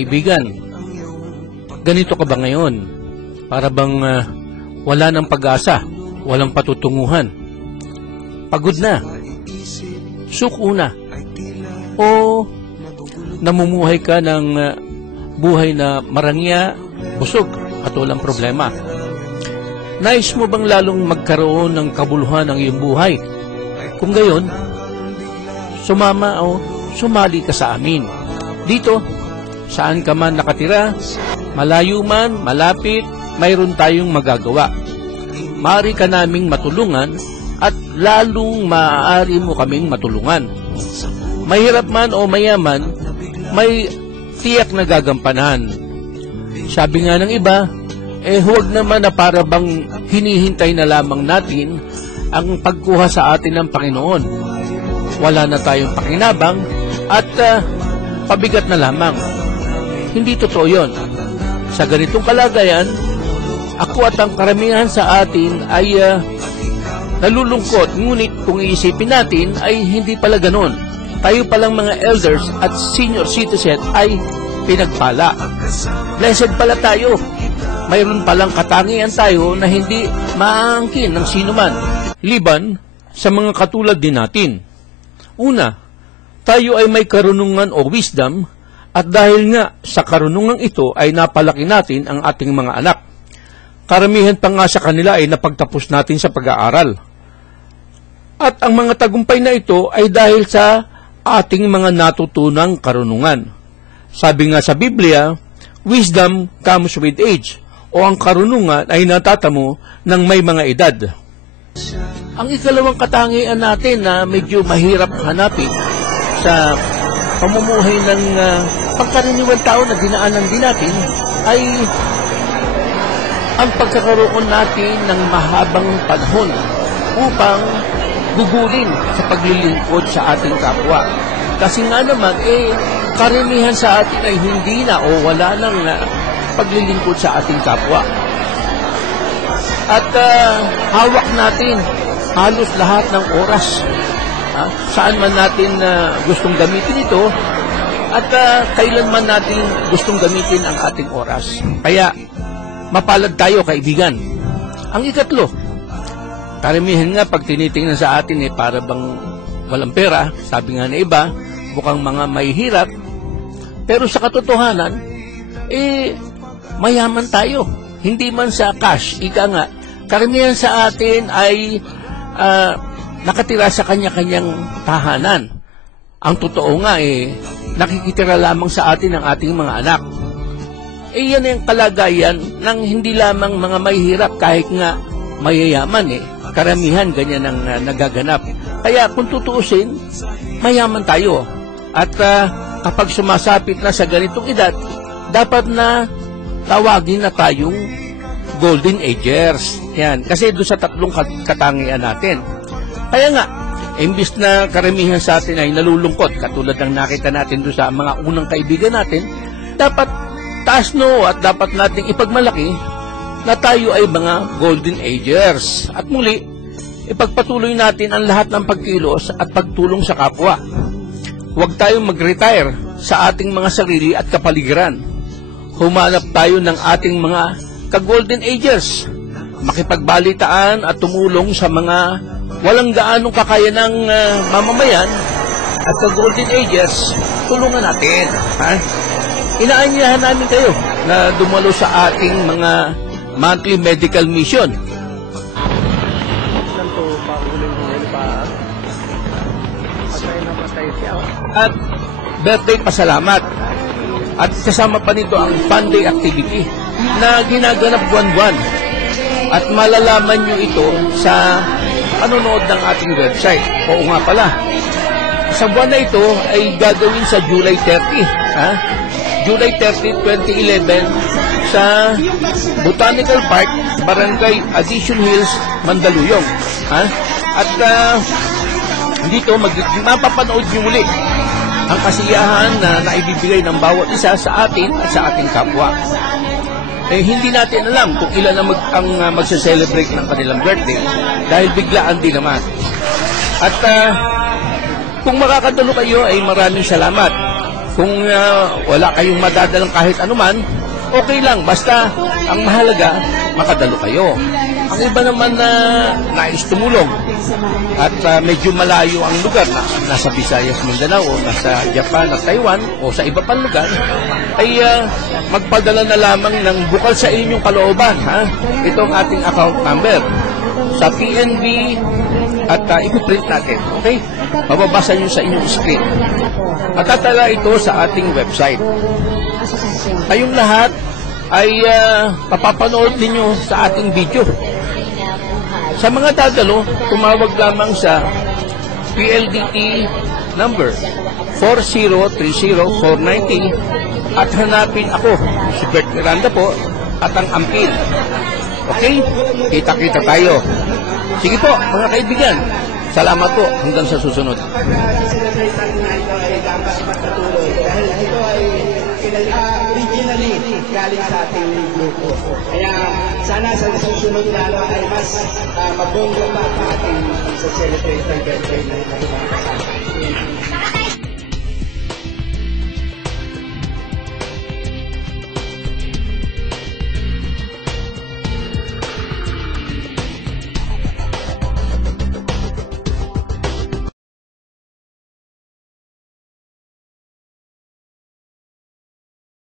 kaibigan, ganito ka ba ngayon? Para bang wala ng pag-asa, walang patutunguhan? Pagod na? Suko na? O namumuhay ka ng buhay na marangya, busog at walang problema? Nais mo bang lalong magkaroon ng kabuluhan ng iyong buhay? Kung gayon, sumama o sumali ka sa amin. Dito, saan ka man nakatira, malayo man, malapit, mayroon tayong magagawa. Maaari ka naming matulungan at lalong maaari mo kaming matulungan. Mahirap man o mayaman, may tiyak na gagampanan. Sabi nga ng iba, huwag naman na para bang hinihintay na lamang natin ang pagkuha sa atin ng Panginoon. Wala na tayong pakinabang at pabigat na lamang. Hindi totoo yun. Sa ganitong kalagayan, ako at ang karamihan sa atin ay nalulungkot, ngunit kung iisipin natin ay hindi pala ganon. Tayo palang mga elders at senior citizen ay pinagpala. Blessed pala tayo. Mayroon palang katangian tayo na hindi maangkin ng sino man, liban sa mga katulad din natin. Una, tayo ay may karunungan o wisdom, at dahil nga sa karunungan ito ay napalaki natin ang ating mga anak. Karamihan pa nga sa kanila ay napagtapos natin sa pag-aaral. At ang mga tagumpay na ito ay dahil sa ating mga natutunang karunungan. Sabi nga sa Biblia, wisdom comes with age, o ang karunungan ay natatamo ng may mga edad. Ang ikalawang katangian natin na medyo mahirap hanapin sa pamumuhay ng pangkaraniwang tao na dinaanan din natin ay ang pagkakaroon natin ng mahabang panahon upang gugulin sa paglilingkod sa ating kapwa. Kasi nga naman, karamihan sa atin ay hindi na o wala nang paglilingkod sa ating kapwa. At hawak natin halos lahat ng oras. Saan man natin gustong gamitin ito at kailan man natin gustong gamitin ang ating oras. Kaya, mapalad tayo, kaibigan. Ang ikatlo, karamihan nga pag tinitingnan sa atin para bang walang pera, sabi nga na iba, mukhang mga mahihirap, pero sa katotohanan, mayaman tayo. Hindi man sa cash, ika nga, karamihan sa atin ay nakatira sa kanya-kanyang tahanan. Ang totoo nga nakikitira lamang sa atin ang ating mga anak. Yan ang kalagayan ng hindi lamang mga mahihirap kahit nga mayayaman karamihan ganyan ang nagaganap. Kaya kung tutuusin, mayaman tayo. At kapag sumasapit na sa ganitong edad, dapat na tawagin na tayong golden agers. Yan. Kasi doon sa tatlong katangian natin. Kaya nga, imbis na karamihan sa atin ay nalulungkot, katulad ng nakita natin doon sa mga unang kaibigan natin, dapat taas at dapat nating ipagmalaki na tayo ay mga golden agers. At muli, ipagpatuloy natin ang lahat ng pagkilos at pagtulong sa kapwa. Huwag tayong mag-retire sa ating mga sarili at kapaligiran. Humanap tayo ng ating mga ka-golden agers, makipagbalitaan at tumulong sa mga walang gaanong kakaya ng mamamayan at ka-golden agers, tulungan natin. Inaanyahan namin kayo na dumalo sa ating mga monthly medical mission. At birthday pasalamat. At kasama pa nito ang fun day activity na ginaganap buwan-buwan. At malalaman nyo ito sa panonood ng ating website. Oo nga pala, sa buwan na ito ay gagawin sa July 30. July 30, 2011 sa Botanical Park, Barangay Addition Hills, Mandaluyong. At dito mapapanood nyo muli ang kasiyahan na naibibigay ng bawat isa sa atin at sa ating kapwa. Hindi natin alam kung ilan ang magse-celebrate ng kanilang birthday dahil biglaan din naman. At kung makakatulong kayo ay maraming salamat. Kung wala kayong madadalang kahit anuman, okay lang. Basta, ang mahalaga, makadalo kayo. Ang iba naman na nais tumulong at medyo malayo ang lugar na nasa Visayas, Mindanao, o nasa Japan at Taiwan, o sa iba pang lugar, ay magpadala na lamang ng bukal sa inyong kalooban. Ito ang ating account number sa PNB at ipiprint natin. Okay? Mababasa nyo sa inyong screen. Matatala ito sa ating website. Kayong lahat ay papapanood ninyo sa ating video. Sa mga dadalo, tumawag lamang sa PLDT number 4030-490 at hanapin ako, si Bert Miranda po, at ang Ampil. Okay? Kita-kita tayo. Sige po, mga kaibigan. Salamat po. Hanggang sa susunod. Originally, galing sa ating grupo. Kaya sana sa susunod na ay mas magbonggo pa ang ating sa celebrate ng birthday na